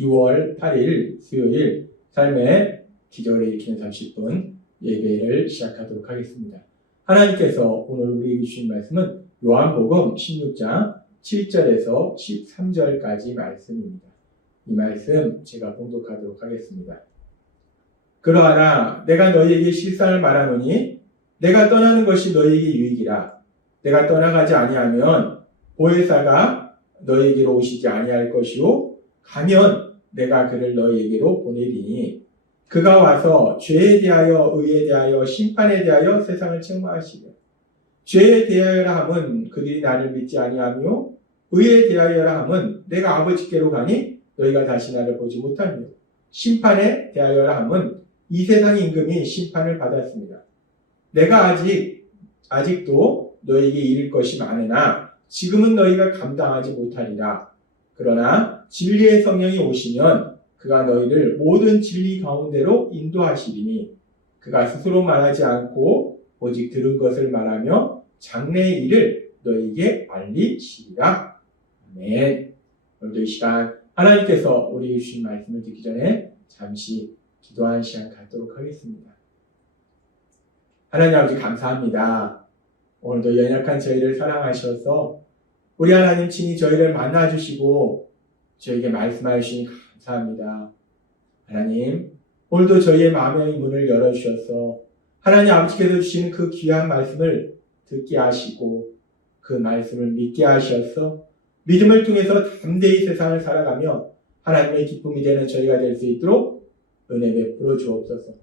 6월 8일 수요일 삶의 기적을 일으키는 30분 예배를 시작하도록 하겠습니다. 하나님께서 오늘 우리에게 주신 말씀은 요한복음 16장 7절에서 13절까지 말씀입니다. 이 말씀 제가 봉독하도록 하겠습니다. 그러하나 내가 너희에게 실상을 말하노니 내가 떠나는 것이 너희에게 유익이라. 내가 떠나가지 아니하면 보혜사가 너희에게로 오시지 아니할 것이요 가면 내가 그를 너희에게로 보내리니 그가 와서 죄에 대하여 의에 대하여 심판에 대하여 세상을 책망하시리라. 죄에 대하여라 함은 그들이 나를 믿지 아니하며 의에 대하여라 함은 내가 아버지께로 가니 너희가 다시 나를 보지 못하며 심판에 대하여라 함은 이 세상의 임금이 심판을 받았습니다. 내가 아직도 너희에게 이를 것이 많으나 지금은 너희가 감당하지 못하리라. 그러나 진리의 성령이 오시면 그가 너희를 모든 진리 가운데로 인도하시리니 그가 스스로 말하지 않고 오직 들은 것을 말하며 장래의 일을 너희에게 알리시리라. 아멘. 오늘도 이 시간 하나님께서 우리에게 주신 말씀을 듣기 전에 잠시 기도하는 시간 갖도록 하겠습니다. 하나님 아버지 감사합니다. 오늘도 연약한 저희를 사랑하셔서 우리 하나님 친히 저희를 만나주시고 저에게 말씀해 주시니 감사합니다. 하나님 오늘도 저희의 마음의 문을 열어주셔서 하나님 아버지께서 주시는 그 귀한 말씀을 듣게 하시고 그 말씀을 믿게 하셔서 믿음을 통해서 담대히 세상을 살아가며 하나님의 기쁨이 되는 저희가 될 수 있도록 은혜 베풀어 주옵소서.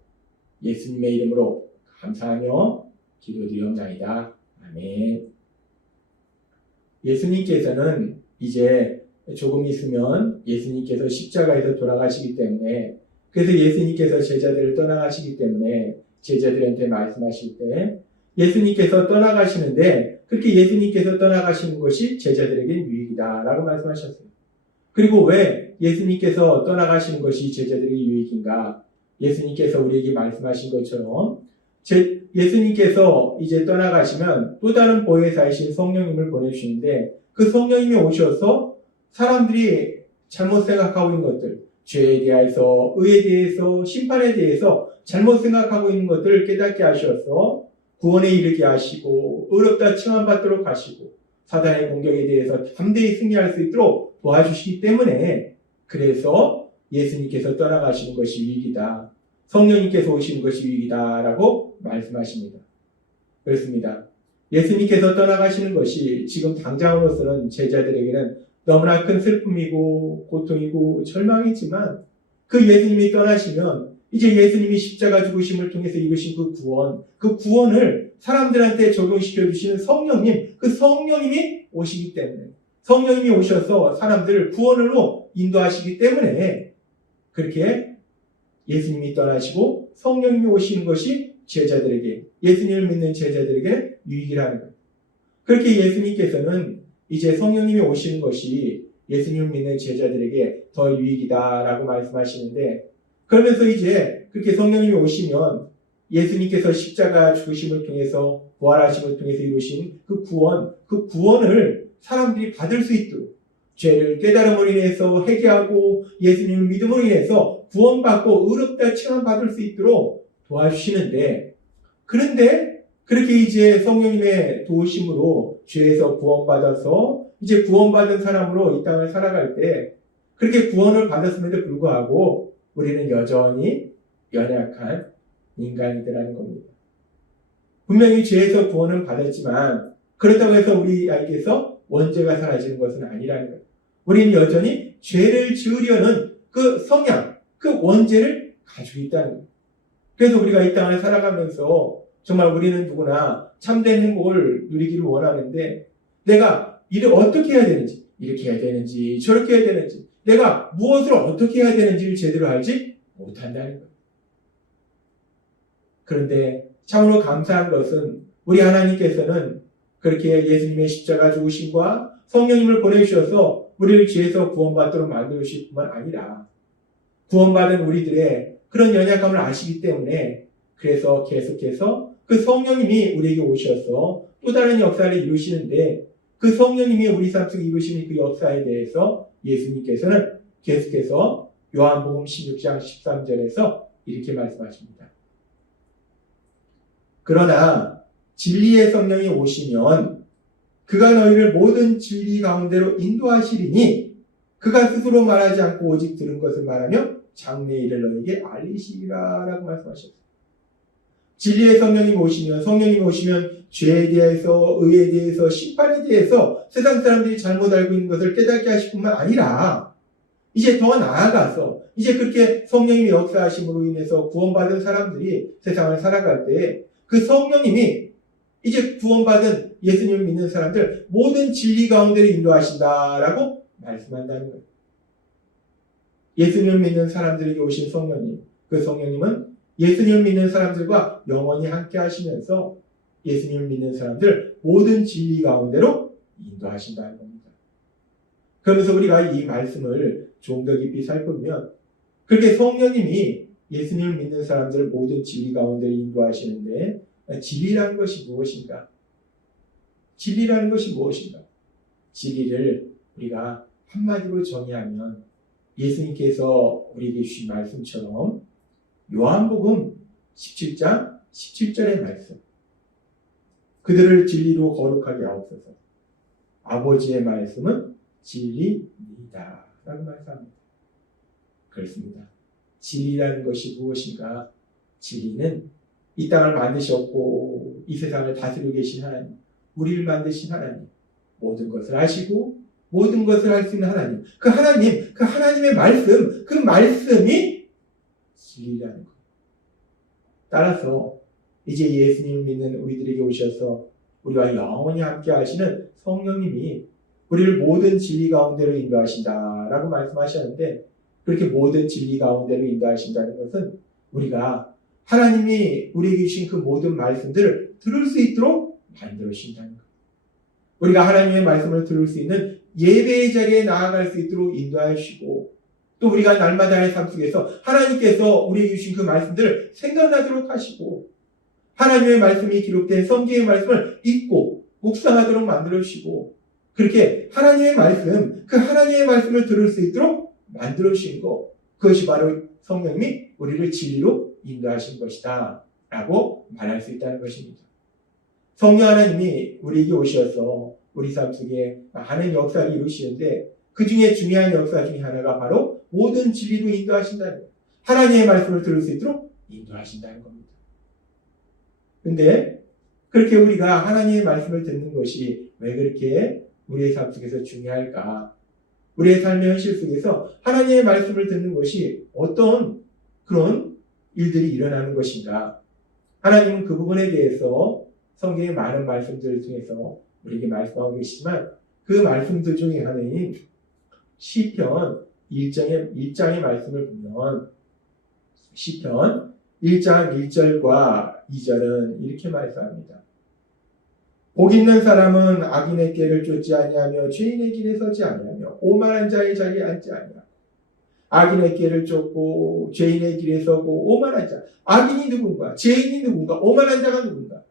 예수님의 이름으로 감사하며 기도드리옵나이다. 아멘. 예수님께서는 이제 조금 있으면 예수님께서 십자가에서 돌아가시기 때문에 그래서 예수님께서 제자들을 떠나가시기 때문에 제자들한테 말씀하실 때 예수님께서 떠나가시는데 그렇게 예수님께서 떠나가시는 것이 제자들에게는 유익이다 라고 말씀하셨어요. 그리고 왜 예수님께서 떠나가시는 것이 제자들에게 유익인가? 예수님께서 우리에게 말씀하신 것처럼 예수님께서 이제 떠나가시면 또 다른 보혜사이신 성령님을 보내주시는데 그 성령님이 오셔서 사람들이 잘못 생각하고 있는 것들, 죄에 대해서, 의에 대해서, 심판에 대해서 잘못 생각하고 있는 것들을 깨닫게 하셔서 구원에 이르게 하시고 의롭다 칭함받도록 하시고 사단의 공격에 대해서 담대히 승리할 수 있도록 도와주시기 때문에 그래서 예수님께서 떠나가시는 것이 유익이다. 성령님께서 오시는 것이 유익이다 라고 말씀하십니다. 그렇습니다. 예수님께서 떠나가시는 것이 지금 당장으로서는 제자들에게는 너무나 큰 슬픔이고 고통이고 절망이지만 그 예수님이 떠나시면 이제 예수님이 십자가 죽으심을 통해서 입으신 그 구원을 사람들한테 적용시켜 주시는 성령님, 그 성령님이 오시기 때문에 성령님이 오셔서 사람들을 구원으로 인도하시기 때문에 그렇게 예수님이 떠나시고 성령님이 오시는 것이 제자들에게, 예수님을 믿는 제자들에게 유익이라는 거예요. 그렇게 예수님께서는 이제 성령님이 오시는 것이 예수님을 믿는 제자들에게 더 유익이다라고 말씀하시는데 그러면서 이제 그렇게 성령님이 오시면 예수님께서 십자가 죽으심을 통해서 부활하심을 통해서 이루신 그 구원을 사람들이 받을 수 있도록 죄를 깨달음으로 인해서 회개하고 예수님을 믿음으로 인해서 구원받고 의롭다 칭함받을 수 있도록 도와주시는데 그런데 그렇게 이제 성령님의 도우심으로 죄에서 구원받아서 이제 구원받은 사람으로 이 땅을 살아갈 때 그렇게 구원을 받았음에도 불구하고 우리는 여전히 연약한 인간이더라는 겁니다. 분명히 죄에서 구원을 받았지만 그렇다고 해서 우리에게서 원죄가 사라지는 것은 아니라는 거예요. 우리는 여전히 죄를 지으려는 그 성향, 그 원죄를 가지고 있다는 거예요. 그래서 우리가 이 땅을 살아가면서 정말 우리는 누구나 참된 행복을 누리기를 원하는데 내가 일을 어떻게 해야 되는지, 이렇게 해야 되는지, 저렇게 해야 되는지, 내가 무엇을 어떻게 해야 되는지를 제대로 알지 못한다는 거예요. 그런데 참으로 감사한 것은 우리 하나님께서는 그렇게 예수님의 십자가 죽으심과 성령님을 보내주셔서 우리를 죄에서 구원받도록 만드실 뿐만 아니라 구원받은 우리들의 그런 연약함을 아시기 때문에 그래서 계속해서 그 성령님이 우리에게 오셔서 또 다른 역사를 이루시는데 그 성령님이 우리 삶 속에 이루시는 그 역사에 대해서 예수님께서는 계속해서 요한복음 16장 13절에서 이렇게 말씀하십니다. 그러나 진리의 성령이 오시면 그가 너희를 모든 진리 가운데로 인도하시리니 그가 스스로 말하지 않고 오직 들은 것을 말하며 장래의 일을 너희에게 알리시리라 라고 말씀하셨어요. 진리의 성령이 오시면 죄에 대해서, 의에 대해서, 심판에 대해서 세상 사람들이 잘못 알고 있는 것을 깨닫게 하실 뿐만 아니라 이제 더 나아가서 이제 그렇게 성령님의 역사하심으로 인해서 구원받은 사람들이 세상을 살아갈 때 그 성령님이 이제 구원받은 예수님을 믿는 사람들 모든 진리 가운데로 인도하신다라고 말씀한다는 거예요. 예수님을 믿는 사람들에게 오신 성령님, 그 성령님은 예수님을 믿는 사람들과 영원히 함께 하시면서 예수님을 믿는 사람들 모든 진리 가운데로 인도하신다는 겁니다. 그러면서 우리가 이 말씀을 좀 더 깊이 살펴보면 그렇게 성령님이 예수님을 믿는 사람들 모든 진리 가운데로 인도하시는데 진리라는 것이 무엇인가? 진리라는 것이 무엇인가? 진리를 우리가 한마디로 정의하면 예수님께서 우리에게 주신 말씀처럼 요한복음 17장 17절의 말씀, 그들을 진리로 거룩하게 하옵소서. 아버지의 말씀은 진리이다 라고 말씀합니다. 그렇습니다. 진리라는 것이 무엇인가? 진리는 이 땅을 만드셨고 이 세상을 다스리고 계신 하나님, 우리를 만드신 하나님, 모든 것을 아시고 모든 것을 할 수 있는 하나님, 그 하나님의 말씀, 그 말씀이 진리라는 것. 따라서 이제 예수님을 믿는 우리들에게 오셔서 우리와 영원히 함께 하시는 성령님이 우리를 모든 진리 가운데로 인도하신다라고 말씀하셨는데, 그렇게 모든 진리 가운데로 인도하신다는 것은 우리가 하나님이 우리에게 주신 그 모든 말씀들을 들을 수 있도록 만들어 주신다는 것. 우리가 하나님의 말씀을 들을 수 있는 예배의 자리에 나아갈 수 있도록 인도하여 주시고, 또 우리가 날마다의 삶 속에서 하나님께서 우리에게 주신 그 말씀들을 생각나도록 하시고, 하나님의 말씀이 기록된 성경의 말씀을 읽고 묵상하도록 만들어 주시고, 그렇게 하나님의 말씀, 그 하나님의 말씀을 들을 수 있도록 만들어 주신 것, 그것이 바로 성령님이 우리를 진리로 인도하신 것이다 라고 말할 수 있다는 것입니다. 성령 하나님이 우리에게 오셔서 우리 삶 속에 많은 역사를 이루시는데, 그 중에 중요한 역사 중에 하나가 바로 모든 진리로 인도하신다는 거예요. 하나님의 말씀을 들을 수 있도록 인도하신다는 겁니다. 그런데 그렇게 우리가 하나님의 말씀을 듣는 것이 왜 그렇게 우리의 삶 속에서 중요할까? 우리의 삶의 현실 속에서 하나님의 말씀을 듣는 것이 어떤 그런 일들이 일어나는 것인가? 하나님은 그 부분에 대해서 성경의 많은 말씀들을 통해서 우리에게 말씀하고 계시지만, 그 말씀들 중에 하나인 시편 1장의 말씀을 보면 시편 1장 1절과 2절은 이렇게 말씀합니다. 복 있는 사람은 악인의 길을 쫓지 아니하며 죄인의 길에 서지 아니하며 오만한 자의 자리에 앉지 아니하고, 악인의 길을 쫓고 죄인의 길에 서고 오만한 자, 악인이 누군가, 죄인이 누군가, 오만한 자가 누군가?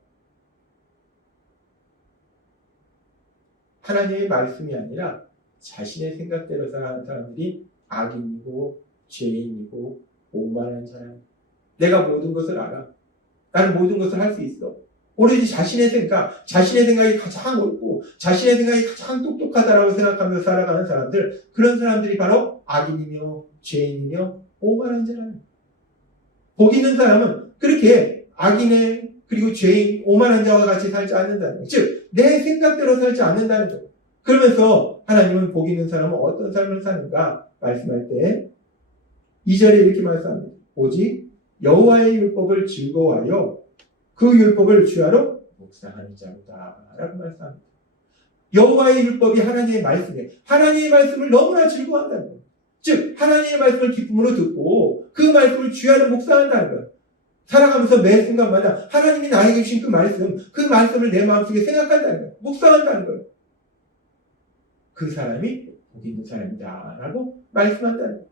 하나님의 말씀이 아니라 자신의 생각대로 살아가는 사람들이 악인이고 죄인이고 오만한 자야. 내가 모든 것을 알아. 나는 모든 것을 할 수 있어. 오로지 자신의 생각이 가장 옳고 자신의 생각이 가장 똑똑하다라고 생각하면서 살아가는 사람들, 그런 사람들이 바로 악인이며 죄인이며 오만한 자라는. 복 있는 사람은 그렇게 악인의 그리고 죄인, 오만한 자와 같이 살지 않는다는 거예요. 즉, 내 생각대로 살지 않는다는 거예요. 그러면서 하나님은 복 있는 사람은 어떤 삶을 사는가 말씀할 때 2절에 이렇게 말씀합니다. 오직 여호와의 율법을 즐거워하여 그 율법을 주야로 묵상하는 자로다 라고 말씀합니다. 여호와의 율법이 하나님의 말씀이에요. 하나님의 말씀을 너무나 즐거워한다는 거예요. 즉, 하나님의 말씀을 기쁨으로 듣고 그 말씀을 주야로 묵상한다는 거예요. 살아가면서 매 순간마다 하나님이 나에게 주신 그 말씀을 내 마음속에 생각한다는 거예요. 묵상한다는 거예요. 그 사람이 복 있는 사람이다 라고 말씀한다는 거예요.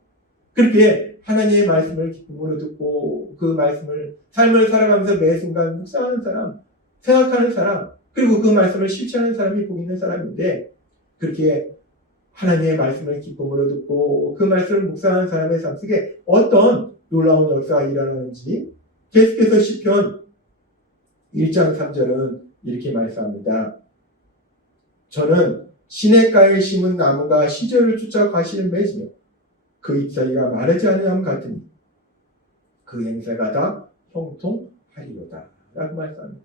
그렇게 하나님의 말씀을 기쁨으로 듣고 그 말씀을 삶을 살아가면서 매 순간 묵상하는 사람, 생각하는 사람, 그리고 그 말씀을 실천하는 사람이 복 있는 사람인데, 그렇게 하나님의 말씀을 기쁨으로 듣고 그 말씀을 묵상하는 사람의 삶 속에 어떤 놀라운 역사가 일어나는지 계속해서 시편 1장 3절은 이렇게 말씀합니다. 저는 시냇가에 심은 나무가 시절을 쫓아 과실을 맺으며 그 잎사귀가 마르지 아니함 같으니 그 행사가 다 형통하리로다 라고 말씀합니다.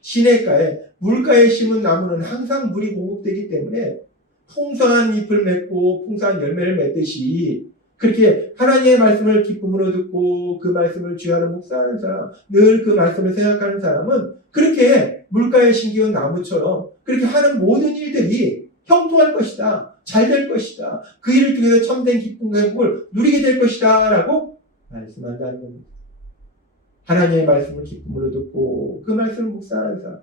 시냇가에 물가에 심은 나무는 항상 물이 공급되기 때문에 풍성한 잎을 맺고 풍성한 열매를 맺듯이 그렇게 하나님의 말씀을 기쁨으로 듣고 그 말씀을 주야로 묵상하는 사람, 늘 그 말씀을 생각하는 사람은 그렇게 물가에 심기운 나무처럼 그렇게 하는 모든 일들이 형통할 것이다. 잘 될 것이다. 그 일을 통해서 참된 기쁨과 행복을 누리게 될 것이다. 라고 말씀한다는 겁니다. 하나님의 말씀을 기쁨으로 듣고 그 말씀을 묵상하는 사람,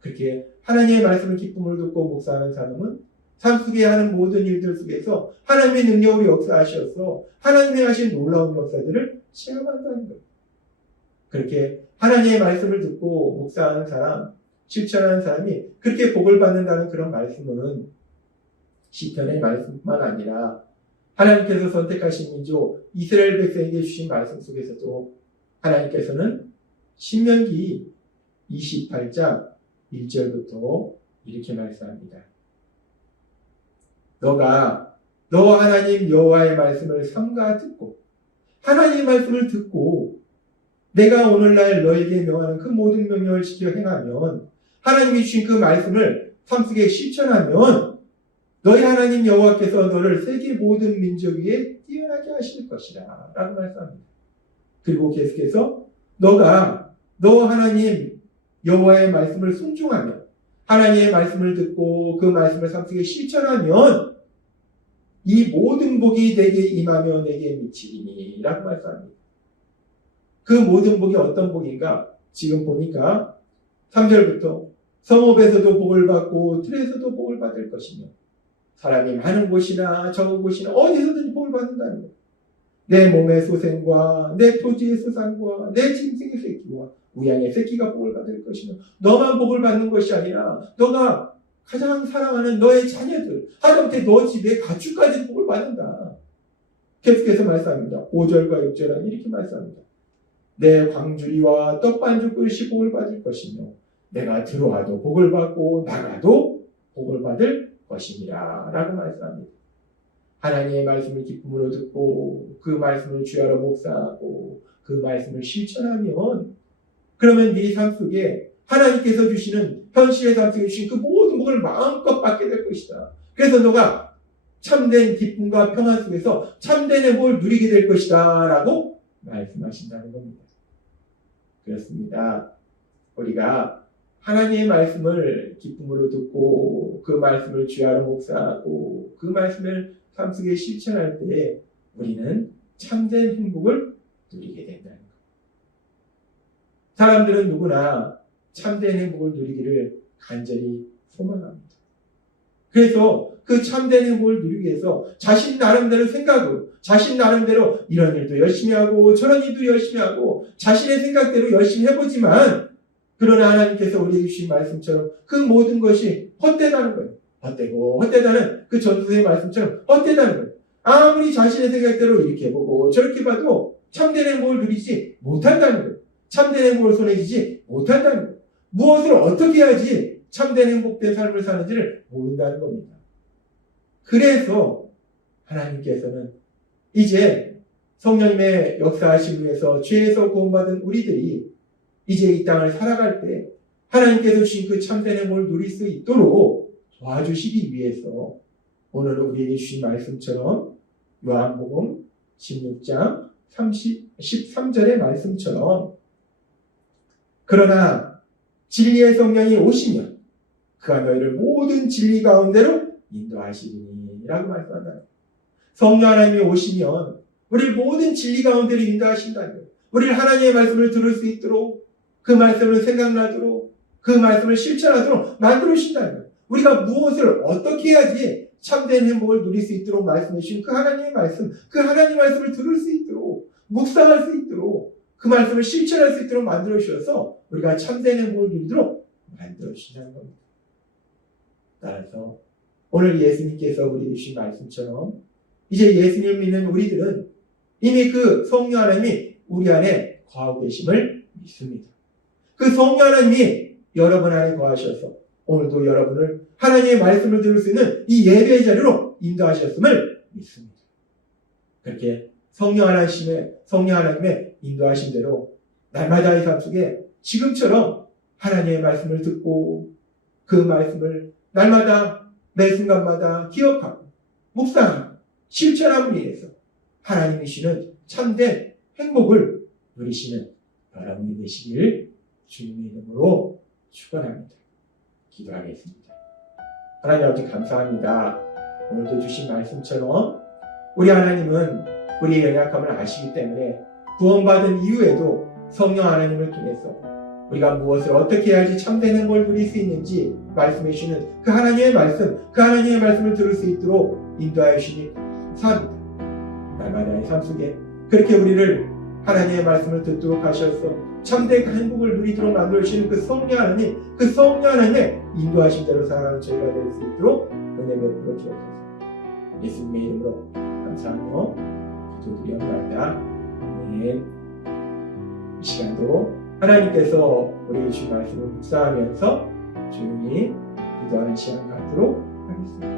그렇게 하나님의 말씀을 기쁨으로 듣고 묵상하는 사람은 삶 속에 하는 모든 일들 속에서 하나님의 능력으로 역사하셔서 하나님이 하신 놀라운 역사들을 체험한다는 거예요. 그렇게 하나님의 말씀을 듣고 묵상하는 사람, 실천하는 사람이 그렇게 복을 받는다는 그런 말씀은 시편의 말씀뿐만 아니라 하나님께서 선택하신 민족 이스라엘 백성에게 주신 말씀 속에서도 하나님께서는 신명기 28장 1절부터 이렇게 말씀합니다. 너가 너 하나님 여호와의 말씀을 삼가 듣고 하나님의 말씀을 듣고 내가 오늘날 너에게 명하는 그 모든 명령을 지켜 행하면 하나님이 주신 그 말씀을 삶 속에 실천하면 너희 하나님 여호와께서 너를 세계 모든 민족 위에 뛰어나게 하실 것이라 라고 말씀합니다. 그리고 계속해서 너가 너 하나님 여호와의 말씀을 순종하며 하나님의 말씀을 듣고 그 말씀을 삶 속에 실천하면 이 모든 복이 내게 임하며 내게 미치리니 라고 말씀합니다. 그 모든 복이 어떤 복인가? 지금 보니까 3절부터 성읍에서도 복을 받고 틀에서도 복을 받을 것이며 사람이 많은 곳이나 적은 곳이나 어디서든지 복을 받는다는 거예요. 내 몸의 소생과 내 토지의 소산과 내 짐승의 새끼와 우양의 새끼가 복을 받을 것이며 너만 복을 받는 것이 아니라 너가 가장 사랑하는 너의 자녀들 하다못해 너 집의 가축까지 복을 받는다. 계속해서 말씀합니다. 5절과 6절은 이렇게 말씀합니다. 내 광주리와 떡반죽 그릇이 복을 받을 것이며 내가 들어와도 복을 받고 나가도 복을 받을 것이니라 라고 말씀합니다. 하나님의 말씀을 기쁨으로 듣고 그 말씀을 주야로 묵상하고 그 말씀을 실천하면 그러면 네 삶 속에 하나님께서 주시는 현실의 삶 속에 주신 그 모든 복을 마음껏 받게 될 것이다. 그래서 너가 참된 기쁨과 평안 속에서 참된 행복을 누리게 될 것이다 라고 말씀하신다는 겁니다. 그렇습니다. 우리가 하나님의 말씀을 기쁨으로 듣고 그 말씀을 주야로 묵상하고 그 말씀을 삶 속에 실천할 때 우리는 참된 행복을 누리게 된다는 것. 사람들은 누구나 참된 행복을 누리기를 간절히 소망합니다. 그래서 그 참된 행복을 누리기 위해서 자신 나름대로 생각으로 자신 나름대로 이런 일도 열심히 하고 저런 일도 열심히 하고 자신의 생각대로 열심히 해보지만 그러나 하나님께서 우리에게 주신 말씀처럼 그 모든 것이 헛되다는 거예요. 헛되고 헛되다는 그 전도서의 말씀처럼 헛되다는 거예요. 아무리 자신의 생각대로 이렇게 해보고 저렇게 봐도 참된 행복을 누리지 못한다는 거예요. 참된 행복을 손에 쥐지 못한다는 거예요. 무엇을 어떻게 해야지 참된 행복된 삶을 사는지를 모른다는 겁니다. 그래서 하나님께서는 이제 성령님의 역사하심을 위해서 죄에서 구원받은 우리들이 이제 이 땅을 살아갈 때 하나님께서 주신 그 참된 행복을 누릴 수 있도록 도와주시기 위해서 오늘 우리에게 주신 말씀처럼 요한복음 16장 13절의 말씀처럼 그러나 진리의 성령이 오시면 그가 너희를 모든 진리 가운데로 인도하시리니 라고 말씀한다. 성령 하나님이 오시면 우리를 모든 진리 가운데로 인도하신다는 거예요. 우리를 하나님의 말씀을 들을 수 있도록 그 말씀을 생각나도록 그 말씀을 실천하도록 만들어 주신다는 거예요. 우리가 무엇을 어떻게 해야지 참된 행복을 누릴 수 있도록 말씀해 주신 그 하나님의 말씀, 그 하나님의 말씀을 들을 수 있도록 묵상할 수 있도록 그 말씀을 실천할 수 있도록 만들어 주셔서 우리가 참된 행복을 누리도록 만들어 주신다는 겁니다. 따라서 오늘 예수님께서 우리에게 주신 말씀처럼 이제 예수님을 믿는 우리들은 이미 그 성령 하나님이 우리 안에 거하고 계심을 믿습니다. 그 성령 하나님이 여러분 안에 거하셔서 오늘도 여러분을 하나님의 말씀을 들을 수 있는 이 예배의 자리로 인도하셨음을 믿습니다. 그렇게 성령 하나님의 인도하신 대로 날마다의 삶 속에 지금처럼 하나님의 말씀을 듣고 그 말씀을 날마다 매 순간마다 기억하고 묵상하고 실천함으로 인해서 하나님이 주시는 참된 행복을 누리시는 여러분이 되시길 주님의 이름으로 축원합니다. 기도하겠습니다. 하나님 아버지 감사합니다. 오늘도 주신 말씀처럼 우리 하나님은 우리의 연약함을 아시기 때문에 구원받은 이후에도 성령 하나님을 통해서 우리가 무엇을 어떻게 해야지 참된 행복을 누릴 수 있는지 말씀해 주시는 그 하나님의 말씀을 들을 수 있도록 인도하여 주시니 감사합니다. 날마다의 삶 속에 그렇게 우리를 하나님의 말씀을 듣도록 하셔서 참된 행복을 누리도록 만들어주시는 그 성령 하나님의 인도하신 대로 살아가는 저희가 될 수 있도록 은혜 베풀어 주옵소서. 예수님의 이름으로 감사하며 기도드리옵나이다. 아멘. 이 시간도 하나님께서 우리에게 주신 말씀을 묵상하면서 조용히 기도하는 시간 갖도록 하겠습니다.